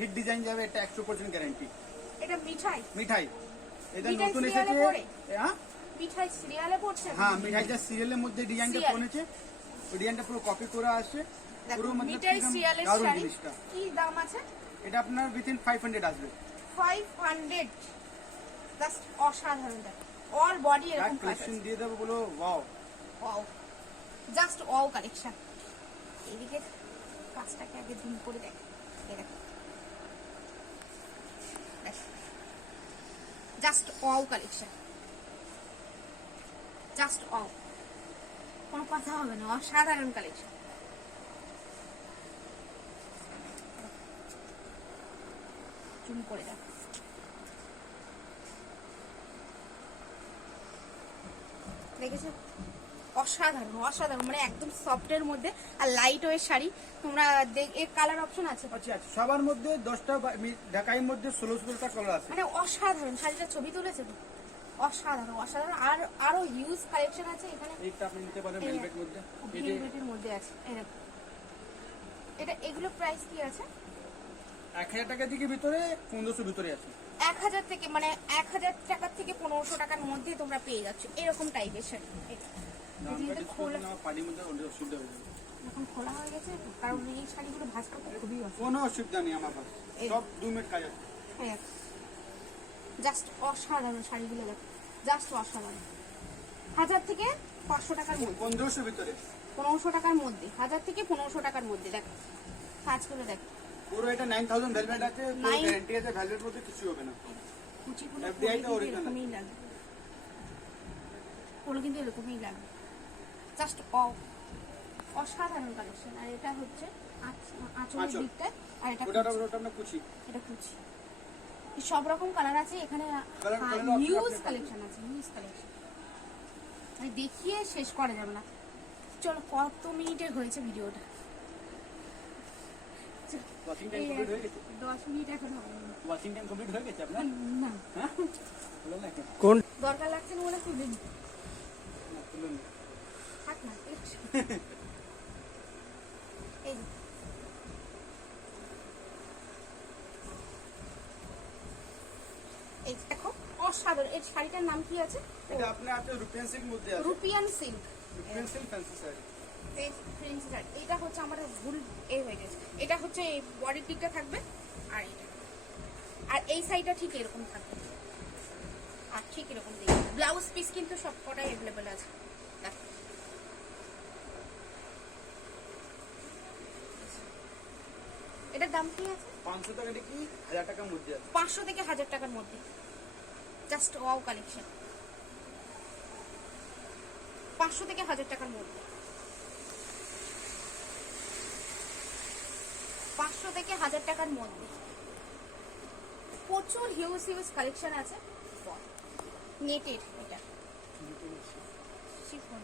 Hit design যাবে, এটা 100% guarantee. এটা মিঠাই মিঠাই, এটা মিঠাই নতুন সিরিয়ালে এসেছে। পড়ে? হ্যাঁ মিঠাই সিরিয়ালে পড়ছে? হ্যাঁ, মিঠাই যা সিরিয়ালের মধ্যে ডিজাইনটা সিরিয়াল। পড়েছে, ওই ডিজাইনটা পুরো কপি করা আছে। দেখো পুরো মতলব মিঠাই একদম সিরিয়ালের দারুণ শাড়ি জিনিসটা। কি দাম আছে? এটা আপনার উইথিন 500 আসবে। 500, জাস্ট অসাধারণ। দেখো অল বডি এরকম কাজ কালেকশন আছে। দিয়ে দেবো, বলো wow wow, just wow collection. এইদিকে কাজটাকে আগে জুম করে দেখ, এই দেখো just wow collection, just wow, কোনো কথা হবে না, অসাধারণ কালেকশন। জুম করে দেখো, দেখেছো? অসাধারণ অসাধারণ, মানে একদম সফটের মধ্যে আর লাইট ওয়েট শাড়ি। তোমরা এর কালার অপশন আছে? আচ্ছা আচ্ছা, সবার মধ্যে 10টা, ঢাকাইয়ের মধ্যে 16টা কালার আছে। মানে অসাধারণ, শাড়িটা ছবি তুলেছে তো, অসাধারণ অসাধারণ। আর আরো হিউজ কালেকশন আছে এখানে। এইটা আপনি নিতে পারেন ভেলভেট মধ্যে, ভেলভেটের মধ্যে আছে। এটা এগুলো প্রাইস কি আছে? 1000 টাকা থেকে ভিতরে 1500 ভিতরে আছে। 1000 থেকে, মানে 1000 টাকার থেকে 1500 টাকার মধ্যে তোমরা পেয়ে যাচ্ছ এরকম টাইপের শাড়ি। পানির মধ্যে অনেক অসুবিধা হয়ে যাবে। এখন খোলা হয়ে গেছে, কারণ এই শাড়িগুলো ভাঁজ করতে খুবই অসুবিধা। কোনো অসুবিধা নেই আমার কাছে, সব 2 মিনিট কাজ আছে। হ্যাঁ, জাস্ট অসাধারণ শাড়িগুলো দেখো, জাস্ট অসাধারণ। 1000 থেকে 500 টাকার মধ্যে, 1500 ভিতরে, 1500 টাকার মধ্যে, 1000 থেকে 1500 টাকার মধ্যে। দেখো কাজগুলো দেখো, পুরো এটা 9000 ভেলভেট আছে, পুরো গ্যারান্টি আছে, ভেলভেট মধ্যে কিছু হবে না। কুচিগুলো FDI টা original এরকমই লাগবে, ওগুলো কিন্তু এরকমই লাগবে, জাস্ট অসাধারণ কালেকশন। আর এটা হচ্ছে আঁচলের দিকটা, আর এটা ওটা আমরা কুচি, এটা কুচি। সব রকম কালার আছে এখানে, হিউজ কালেকশন আছে, হিউজ কালেকশন, মানে দেখিয়ে শেষ করা যাবে না। চলো, কত মিনিটের হয়েছে ভিডিওটা? ওয়াচিং টাইম কমপ্লিট হয়ে গেছে? 10 মিনিট এখন হবে না। ওয়াচিং টাইম কমপ্লিট হয়ে গেছে আপনার? না, হ্যাঁ, বলো না এখন। কোন দরকার লাগছে না বলে খুলবেন, না, খুলুন না। থাক না। এই যে, এই দেখো অসাধারণ। এই শাড়িটার নাম কি আছে? এটা আপনার আছে রুপিয়ান সিল্ক মধ্যে আছে, রুপিয়ান সিল্ক, রুপিয়ান সিল্ক ফ্যান্সি শাড়ি। এটা হচ্ছে আমাদের ভুল হয়ে গেছে। এটা হচ্ছে এই বডির দিকটা থাকবে, আর এটা, আর এই সাইডটা ঠিক এরকম থাকবে, আর ঠিক এরকম দেখবে। ব্লাউজ পিস কিন্তু সব কটাই অ্যাভেলেবেল আছে। দেখো এটার দাম কি আছে? 500 টাকা থেকে 1000 টাকার মধ্যে আছে। 500 থেকে 1000 টাকার মধ্যে, জাস্ট ওয়াও কালেকশন। 500 থেকে 1000 টাকার মধ্যে, 500 থেকে 1000 টাকার মধ্যে প্রচুর হিউজ হিউজ কালেকশন আছে। নেটের এটা শিফন,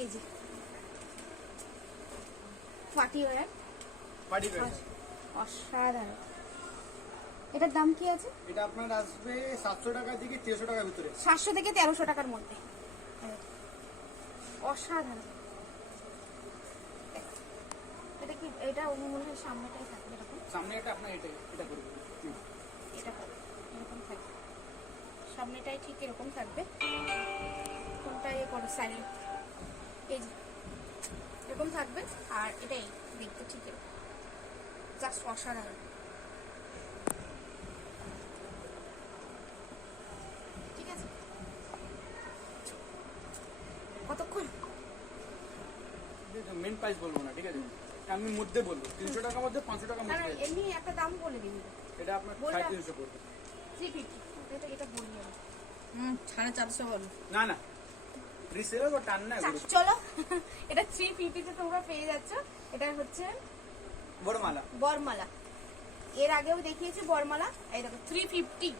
এই যে পার্টি ওয়্যার, পার্টি ওয়্যার। অসাধারণ। এটার দাম কি আছে? এটা আপনার আসবে 700 টাকা থেকে 1300 টাকার ভিতরে, 700 থেকে 1300 টাকার মধ্যে। অসাধারণ। এটা কি, এটা মনে হয় সামনেটাই থাকবে এরকম, সামনে এটা আপনার এটা করবে, এটা এরকম থাকবে, সামনেটাই ঠিক এরকম থাকবে। কোনটা ইয়ে করো সাইড, এই যে এরকম থাকবে, আর এটাই দেখতে ঠিক এরকম, জাস্ট অসাধারণ। ঠিক আছে, কতক্ষণ? মেন প্রাইস বলবো না, ঠিক আছে, আমি মধ্যে বলবো 300 টাকার মধ্যে 500 টাকার না না, মধ্যে। এমনি একটা দাম বলে দিন। এটা আপনার বলটা। 350 পড়বে। 350, এটা বলি আমি। 450 বলো। না না, রিসেলার ও টান না এগুলো। চলো, এটা 350 তে তোমরা পেয়ে যাচ্ছ। এটা হচ্ছে বড়মালা, বরমালা। এর আগেও দেখিয়েছি বরমালা। এই দেখো 350,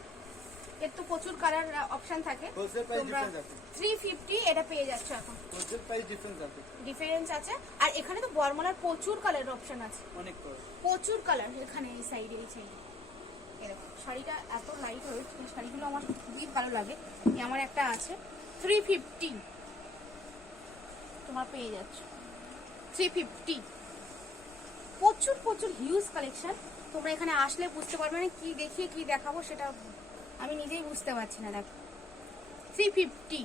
এর তো প্রচুর কালার অপশন থাকে। হোলসেল প্রাইস তোমরা ডিফারেন্স আছে, 350 এটা পেয়ে যাচ্ছ এখন, হোলসেল প্রাইস ডিফারেন্স আছে, ডিফারেন্স আছে। আর এখানে তো বরমালার প্রচুর কালার অপশন আছে, অনেক করে। প্রচুর কালার এখানে। এই সাইডে, এই সাইডে এরকম শাড়িটা এত লাইট ওয়েট, এই শাড়িগুলো আমার খুবই ভালো লাগে। আমার একটা আছে 350, তোমার পেয়ে যাচ্ছ। 350। প্রচুর প্রচুর হিউজ কালেকশন। তোমরা এখানে আসলে বুঝতে পারবে না কি দেখিয়ে কি দেখাবো, সেটা আমি নিজেই বুঝতে পারছি না। দেখো 350,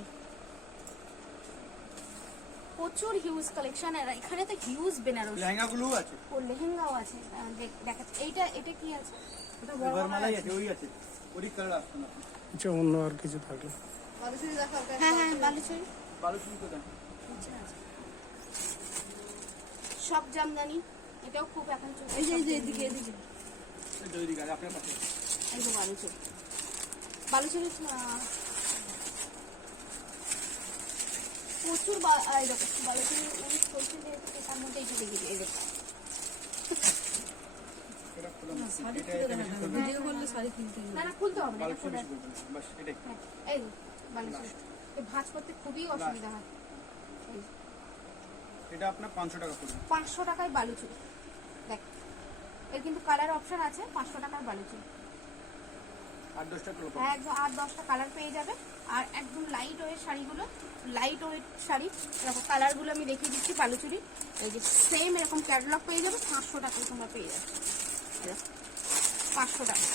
প্রচুর হিউজ কালেকশন। আর এখানে তো হিউজ বেনারস লেহেঙ্গা গুলো আছে, ও লেহেঙ্গাও আছে। দেখাচ্ছি এটা কি আছে? এটা বড় এবার মালাই আছে, ওই আছে, ওই কালার আসছে না। আচ্ছা, অন্য আর কিছু থাকলে বালুচরি দেখা। হ্যাঁ হ্যাঁ বালুচরি, বালুচরি তো দেন। আচ্ছা আচ্ছা, সব জামদানি। এটাও খুব এখন চলছে। এই যে এদিকে এদিকে জয়রি গাছ আপনার পাশে। এই যে বালুচরি, বালুচরি প্রচুর এরকম বালুচরি চলছে। যে তার মধ্যে এইটা দেখি, এই দেখো এটা খোলা না, শাড়ি এটা খুলে এটা দেখা বেশি যাবে। ভিডিও করলে শাড়ি কিনতে হবে। না না খুলতে হবে না, এটা বালুচরি খোলা। বেশি করবেন না, বাস এটাই। হ্যাঁ, এই বালুচরি এই ভাঁজ করতে খুবই অসুবিধা হয়। এই যে, এটা আপনার 500 টাকা পড়বে। 500 টাকায় বালুচরি। দেখ এর কিন্তু কালার অপশন আছে। 500 টাকার বালুচরি, 8-10টা কালার পাবেন। একদম 8-10টা কালার পেয়ে যাবে। আর একদম লাইট ওয়েট শাড়িগুলো, লাইট ওয়েট শাড়ি, এরকম কালারগুলো আমি দেখিয়ে দিচ্ছি। বালুচরি এই যে সেম এরকম ক্যাটালগ পেয়ে যাবে। 500 টাকায় তোমরা পেয়ে যাবে। 500 টাকা,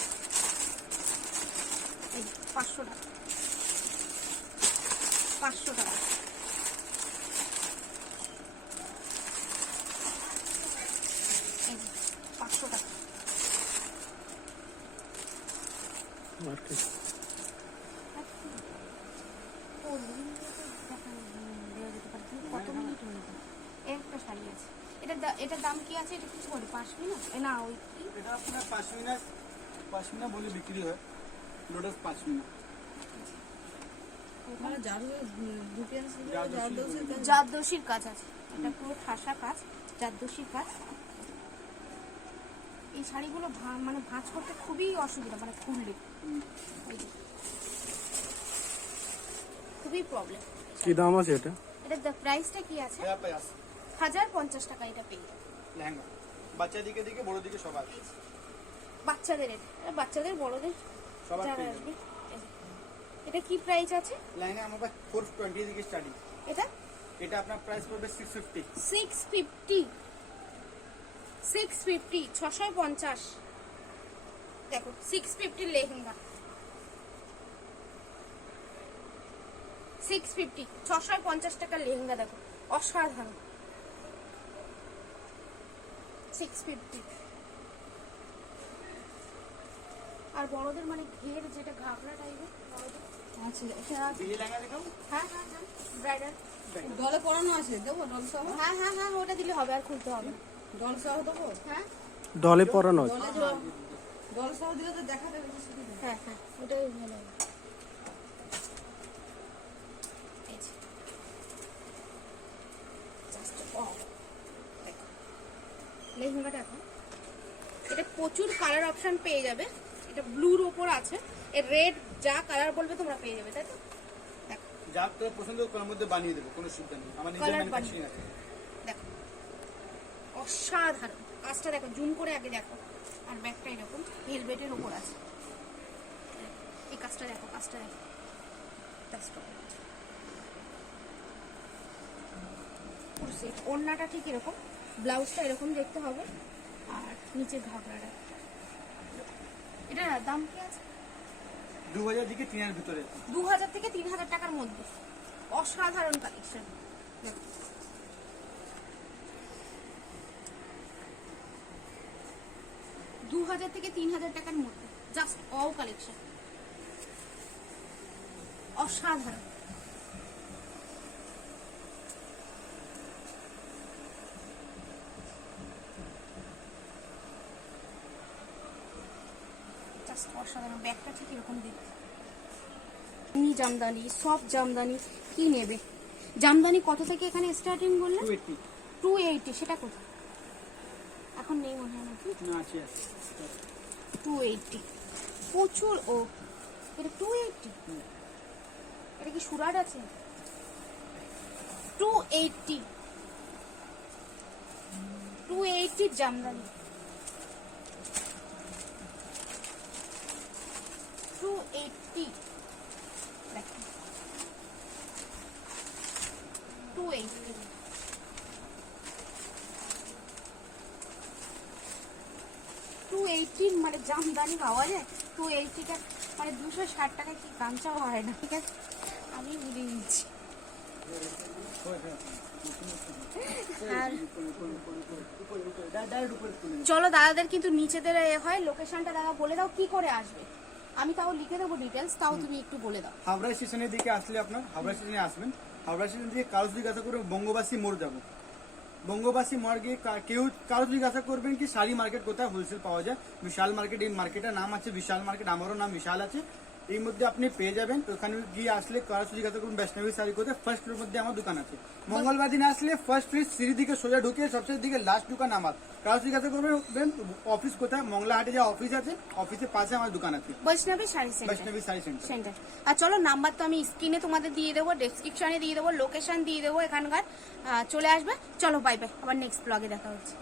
এই 500 টাকা, 500 টাকা। এই যে 500 টাকা। আর কি কত মিনিট হয়ে যায়? একটা শাড়ি আছে, এটার দাম কি আছে? এটা কিছু বলে পাশমিনা না, ওই কি এটা আপনার পাশমিনা বলে বিক্রি হয়, লোটাস পাশমিনা। ওখানে ডিটেইলস জারদোসির কাজ আছে। এটা পুরো ঠাসা কাজ, জারদোসির কাজ। এই শাড়িগুলো মানে ভাঁজ করতে খুবই অসুবিধা, মানে খুললে এই যে খুবই প্রবলেম। কি দাম আছে এটা? এটা প্রাইসটা কি আছে? 1050 টাকা এটা পেয়ে যাবে। লেহেঙ্গা বাচ্চা দিকে দিকে বড় দিকে সবার, বাচ্চাদের, এটা বাচ্চাদের বড়দের সবার যারা পেয়ে আসবে। যাবে। এই যে, এটা কি প্রাইস আছে? লেহেঙ্গা আমার কাছে 420 দিকে স্টার্টিং। এটা এটা আপনার প্রাইস পড়বে 650। 650, 650 দেখো 650 লেহেঙ্গা, 650 650 টাকার লেহেঙ্গা। দেখো অসাধারণ, 650। আর বড়দের মানে ঘের যেটা ঘাগরা টাইপের বড়দের আছে। এটা বিয়ে লেহেঙ্গা দেখাবো। হ্যাঁ হ্যাঁ হ্যাঁ ব্রাইডাল। ডলে পরানো আছে, দেবো ডল সহ? হ্যাঁ হ্যাঁ হ্যাঁ ওটা দিলে হবে, আর খুলতে হবে না। ডল সহ দেবো? হ্যাঁ ডলে পরানো আছে। ডল সহ দিলে তো দেখা যাবে বেশি সুবিধা। হ্যাঁ হ্যাঁ ওটাই ভালো হবে। এই যে, just wow, দেখো। লেহেঙ্গাটা এখন এটা প্রচুর কালার অপশন পেয়ে যাবে। এটা ব্লুর ওপর আছে, এর রেড যা কালার বলবে তোমরা পেয়ে যাবে, তাই তো? দেখো যা তোর পছন্দ করার মধ্যে বানিয়ে দেবো, কোনো সুবিধা নেই, আমার নিজের Colour ম্যানুফ্যাকচারিং আছে। দেখো অসাধারণ কাজটা, দেখো জুম করে আগে দেখো। আর ব্যাগটা এরকম ভেলভেটের ওপর আছে। এই কাজটা দেখো, কাজটা দেখো, ওড়নাটা ঠিক এরকম, ব্লাউজটা এরকম দেখতে হবে। আর নিচের ঘাগরাটা, এটা দাম কি আছে? 2000 দিকে 3000 ভিতরে। 2000 থেকে 3000 টাকার মধ্যে অসাধারণ কালেকশন। দেখো 2000 থেকে 3000 টাকার মধ্যে জাস্ট অল কালেকশন, অসাধারণ। জাস্ট অসাধারণ। ব্যাগটা ঠিক এরকম দেখতে। জামদানি, সব জামদানি কি নেবে? জামদানি কত থেকে এখানে স্টার্টিং বললে? 280 280। সেটা কোথায়? এখন নেই মনে হয় নাকি? না আছে। 280 প্রচুর। ও এটা 280, এটা কি সুরাট আছে? 280 জামদানি, 280 দেখো, 280 কি মানে জামদানি পাওয়া যায়, তো এইটিটা মানে 260 টাকায় কি গামছা হয় না, ঠিক আছে আমি বুঝে নিচ্ছি। আর ডাইরেক্ট উপরে তুলে নিন। চলো দাদাদের কিন্তু নিচেদের এ হয়, লোকেশনটা দাদা বলে দাও কি করে আসবে, আমি তাও লিখে দেবো ডিটেলস, তাও তুমি একটু বলে দাও। হাবড়া স্টেশনের দিকে আসলে আপনার হাবড়া স্টেশনে আসবেন, হাবড়া স্টেশন থেকে কারো জিজ্ঞাসা করে বঙ্গবাসী মোড় যাবো, বঙ্গবাসী মোড় গিয়ে কেউ কারো জিজ্ঞাসা করবেন কি শাড়ি মার্কেট কোথায় হোলসেল পাওয়া যায়, বিশাল মার্কেট, এই মার্কেটের নাম আছে বিশাল মার্কেট, আমারও নাম বিশাল আছে, এই মধ্যে আপনি পেয়ে যাবেন। ওখানে গিয়ে আসলে কারো জিজ্ঞাসা করুন বৈষ্ণবী শাড়ি কোথায়, ফার্স্ট ফ্লোর মধ্যে আমার দোকান আছে। মঙ্গলবার দিন আসলে ফার্স্ট ফ্লোর সিঁড়ি দিকে সোজা ঢুকে সবচেয়ে দিকে লাস্ট দোকান আমার, কারো জিজ্ঞাসা করবেন অফিস কোথায়, মংলাহাটে যে অফিস আছে অফিসের পাশে আমার দোকান আছে, বৈষ্ণবী শাড়ি সেন্টার। বৈষ্ণবী শাড়ি সেন্টার। আর চলো নাম্বার তো আমি স্ক্রিনে তোমাদের দিয়ে দেবো, ডেসক্রিপশনে দিয়ে দেবো, লোকেশন দিয়ে দেবো এখানকার, চলে আসবে। চলো বাই বাই, আবার নেক্সট ব্লগে দেখা হচ্ছে।